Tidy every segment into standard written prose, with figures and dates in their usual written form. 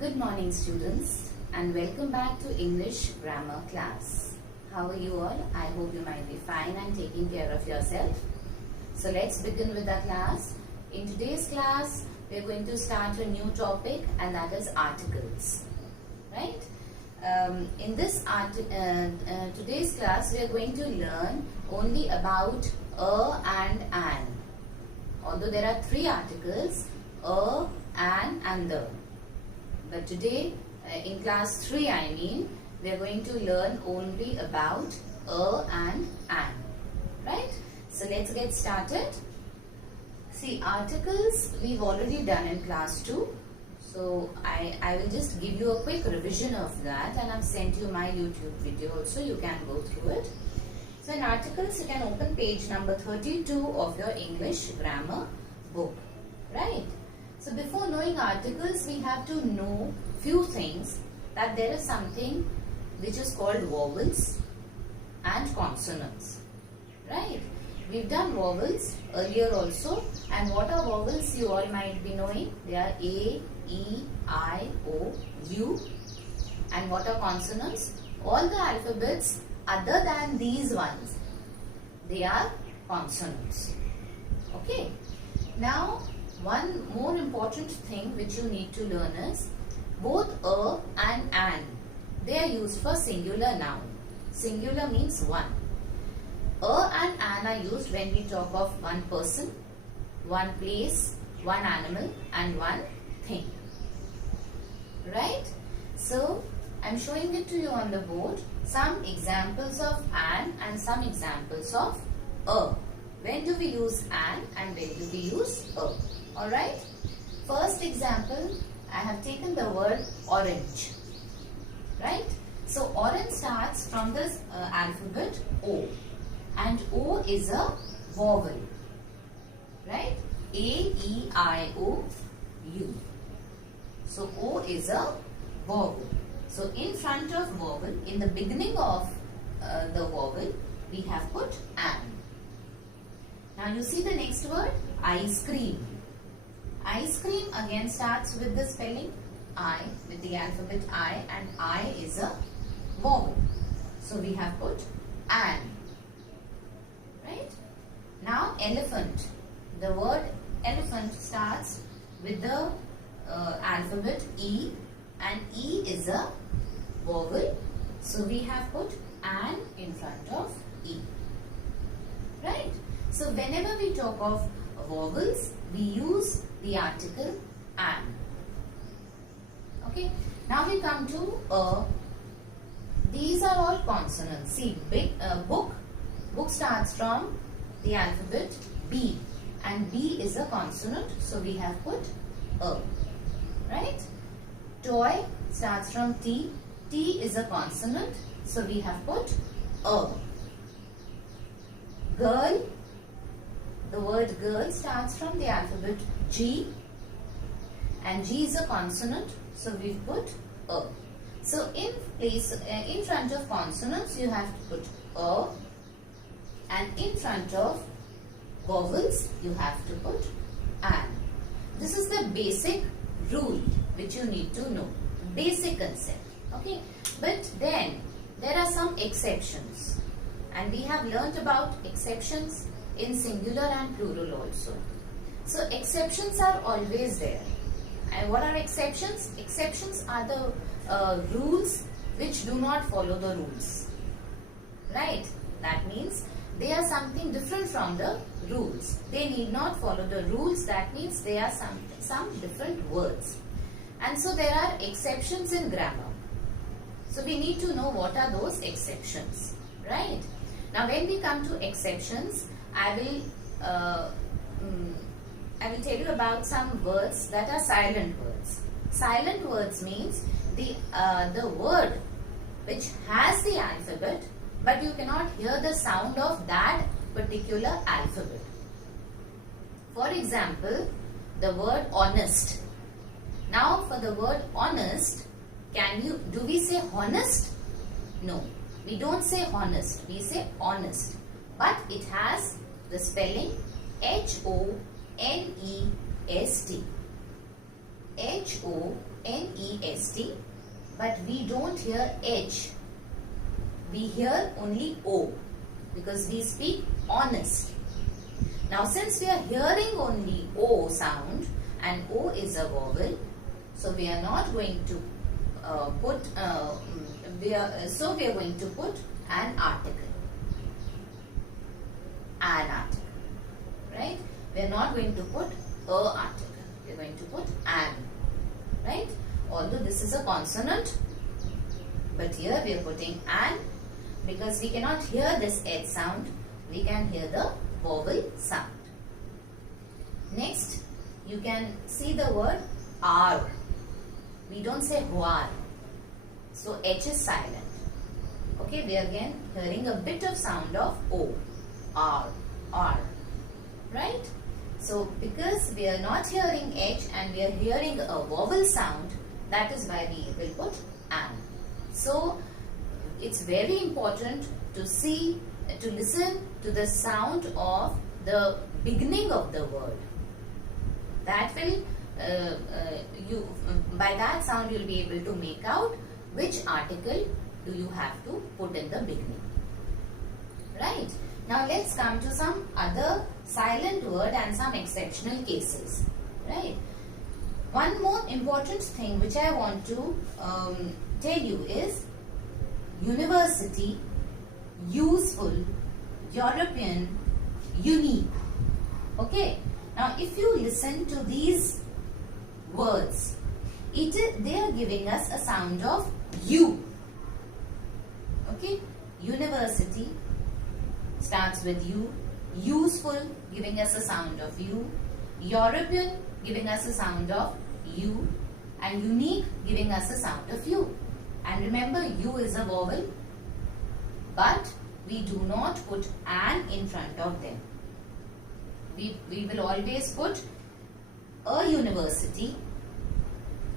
Good morning students and welcome back to English grammar class. How are you all? I hope you might be fine and taking care of yourself. So let's begin with the class. In today's class we are going to start a new topic and that is articles. Right? In this today's class we are going to learn only about a and an. Although there are three articles, a, an and the. But today, in class 3 we are going to learn only about a and an. Right? So let's get started. See, articles we've already done in class 2. So I will just give you a quick revision of that, and I've sent you my YouTube video also. You can go through it. So in articles, you can open page number 32 of your English grammar book. Right? So before knowing articles, we have to know few things, that there is something which is called vowels and consonants. Right? We've done vowels earlier also, and what are vowels you all might be knowing? They are A, E, I, O, U. And what are consonants? All the alphabets other than these ones, they are consonants. Okay? Now, one more important thing which you need to learn is both a and an. They are used for singular noun. Singular means one. A and an are used when we talk of one person, one place, one animal and one thing. Right? So, I am showing it to you on the board. Some examples of an and some examples of a. When do we use an and when do we use a? Alright, first example, I have taken the word orange. Right? So, orange starts from this alphabet O, and O is a vowel. Right? A, E, I, O, U. So, O is a vowel. So, in front of vowel, in the beginning of the vowel, we have put an. Now, you see the next word, ice cream. Ice cream again starts with the spelling I, with the alphabet I, and I is a vowel. So we have put an. Right? Now elephant. The word elephant starts with the alphabet E, and E is a vowel. So we have put an in front of E. Right? So whenever we talk of vowels, we use the article an. Okay. Now we come to a. These are all consonants. See, book. Book starts from the alphabet B, and B is a consonant, so we have put a. Right? Toy starts from T. T is a consonant, so we have put a. Girl. The word girl starts from the alphabet G, and G is a consonant, so we've put a. So in front of consonants you have to put a, and in front of vowels you have to put an. This is the basic rule which you need to know, basic concept. Okay, but then there are some exceptions, and we have learnt about exceptions in singular and plural also. So exceptions are always there. And what are exceptions? Exceptions are the rules which do not follow the rules. Right? That means they are something different from the rules. They need not follow the rules. That means they are some different words. And so there are exceptions in grammar. So we need to know what are those exceptions. Right? Now when we come to exceptions, I will tell you about some words that are silent words. Silent words means the word which has the alphabet, but you cannot hear the sound of that particular alphabet. For example, the word honest. Now for the word honest, do we say honest? No, we don't say honest, we say honest. But it has the spelling H-O-N-E-S-T. H-O-N-E-S-T. N-E-S-T, but we don't hear H. We hear only O because we speak honest. Now since we are hearing only O sound and O is a vowel, so we are not going to we are going to put an article. An article. Right? We are not going to put a article. We are going to put an. Right? Although this is a consonant, but here we are putting an because we cannot hear this H sound. We can hear the vowel sound. Next, you can see the word R. We don't say war. So H is silent. Okay, we are again hearing a bit of sound of O. R. R. Right? So because we are not hearing H and we are hearing a vowel sound, that is why we will put an. So it's very important to listen to the sound of the beginning of the word. That will by that sound you will be able to make out which article do you have to put in the beginning. Right? Now let's come to some other silent word and some exceptional cases. Right? One more important thing which I want to tell you is university, useful, European, unique. Okay. Now if you listen to these words, they are giving us a sound of U. Okay. University starts with U. Useful giving us a sound of U. European giving us a sound of U. And unique giving us a sound of U. And remember, U is a vowel, but we do not put an in front of them. We will always put a university,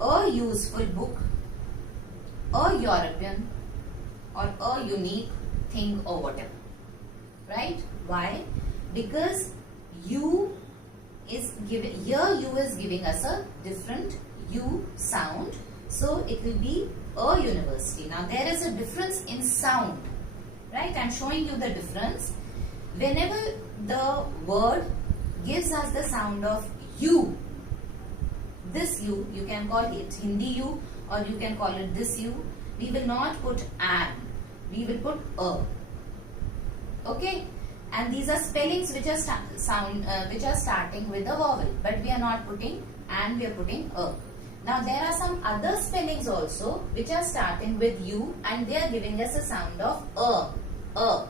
a useful book, a European, or a unique thing or whatever. Right? Why? Because U is giving, here U is giving us a different U sound. So it will be a university. Now there is a difference in sound. Right? I am showing you the difference. Whenever the word gives us the sound of U, this U, you can call it Hindi U or you can call it this U. We will not put an. We will put a. Okay? And these are spellings which are starting with a vowel, but we are not putting an, we are putting a. Now there are some other spellings also which are starting with U and they are giving us a sound of a.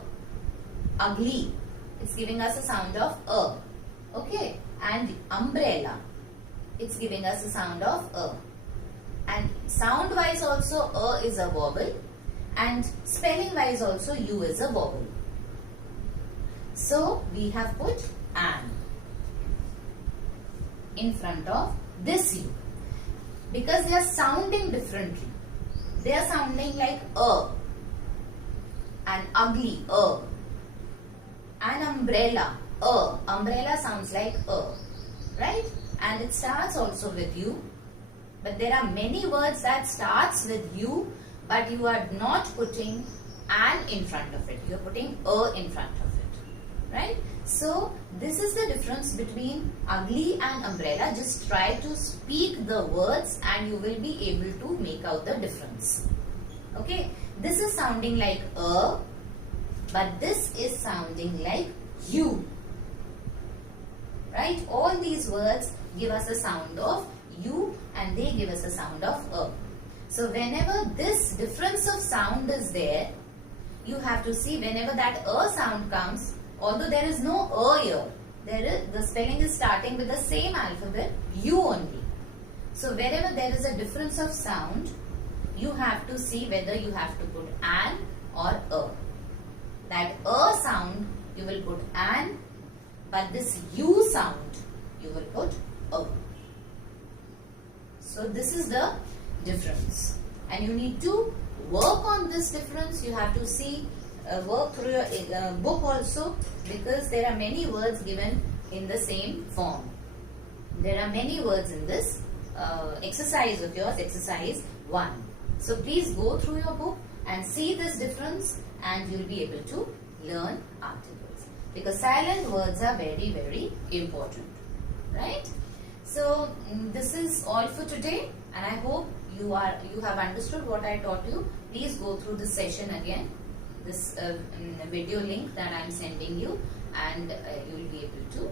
Ugly, it's giving us a sound of a. Okay, and umbrella, it's giving us a sound of a. And sound wise also a is a vowel and spelling wise also U is a vowel. So we have put an in front of this U because they are sounding differently. They are sounding like a, and ugly, a, and umbrella, a. Umbrella sounds like a, right? And it starts also with U. But there are many words that starts with U, but you are not putting an in front of it. You are putting a in front of it, right? So this is the difference between ugly and umbrella. Just try to speak the words and you will be able to make out the difference. Okay, this is sounding like a, but this is sounding like U. Right? All these words give us a sound of U and they give us a sound of a. So whenever this difference of sound is there, you have to see whenever that a sound comes, although there is no a here, the spelling is starting with the same alphabet, U only. So wherever there is a difference of sound, you have to see whether you have to put an or a. That a sound you will put an, but this U sound you will put a. So this is the difference, and you need to work on this difference. You have to see, work through your book also, because there are many words given in the same form. There are many words in this exercise of yours, exercise 1. So please go through your book and see this difference, and you'll be able to learn articles, because silent words are very, very important, right? So this is all for today, and I hope you have understood what I taught you. Please go through this session again, this video link that I am sending you, and you will be able to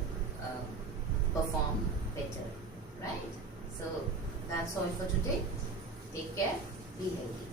perform better, right? So that's all for today. Take care, be healthy.